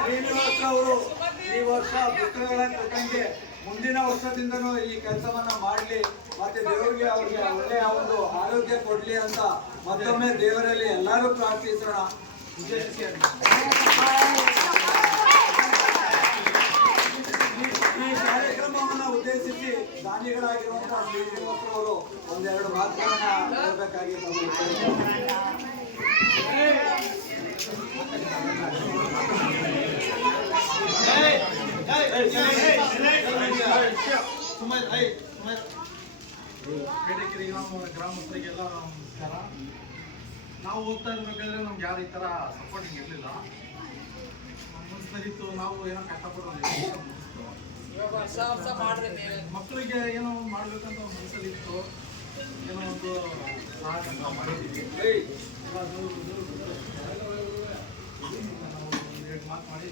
ಶ್ರೀನಿವಾಸ ಅವರು ಈ ವರ್ಷ ಪುಸ್ತಕಗಳನ್ನು ತಕ್ಕಂತೆ ಮುಂದಿನ ವರ್ಷದಿಂದನೂ ಈ ಕೆಲಸವನ್ನ ಮಾಡಲಿ, ಮತ್ತೆ ದೇವರಿಗೆ ಅವ್ರಿಗೆ ಒಳ್ಳೆಯ ಒಂದು ಆರೋಗ್ಯ ಕೊಡ್ಲಿ ಅಂತ ಮತ್ತೊಮ್ಮೆ ದೇವರಲ್ಲಿ ಎಲ್ಲರೂ ಪ್ರಾರ್ಥಿಸೋಣ. ಈ ಕಾರ್ಯಕ್ರಮವನ್ನು ಉದ್ದೇಶಿಸಿ ದಾನಿಗಳಾಗಿರುವಂತಹ ಶ್ರೀನಿವಾಸ ಅವರು ಒಂದೆರಡು ಮಾತುಗಳನ್ನ ಹೇಳಬೇಕಾಗಿ ಬೇಡಿಕೆರೆ ಗ್ರಾಮಸ್ಥರಿಗೆಲ್ಲ ನಮಸ್ಕಾರ. ನಾವು ಓದ್ತಾ ಇರ್ಬೇಕಾದ್ರೆ ನಮ್ಗೆ ಯಾರು ಈ ಥರ ಸಪೋರ್ಟಿಂಗ್ ಇರಲಿಲ್ಲ. ನಮ್ಮ ಮನಸ್ಸಿನಲ್ಲಿತ್ತು ನಾವು ಏನೋ ಕಷ್ಟಪಡೋದು, ಮಕ್ಕಳಿಗೆ ಏನೋ ಒಂದು ಮಾಡ್ಬೇಕಂತ ಒಂದು ಮನಸ್ಸಲ್ಲಿತ್ತು. ಏನೋ ಒಂದು ಸಹಾಯ ಮಾಡಿದ್ದೀವಿ. ನಾವು 2 ಮಾತು ಮಾಡಿ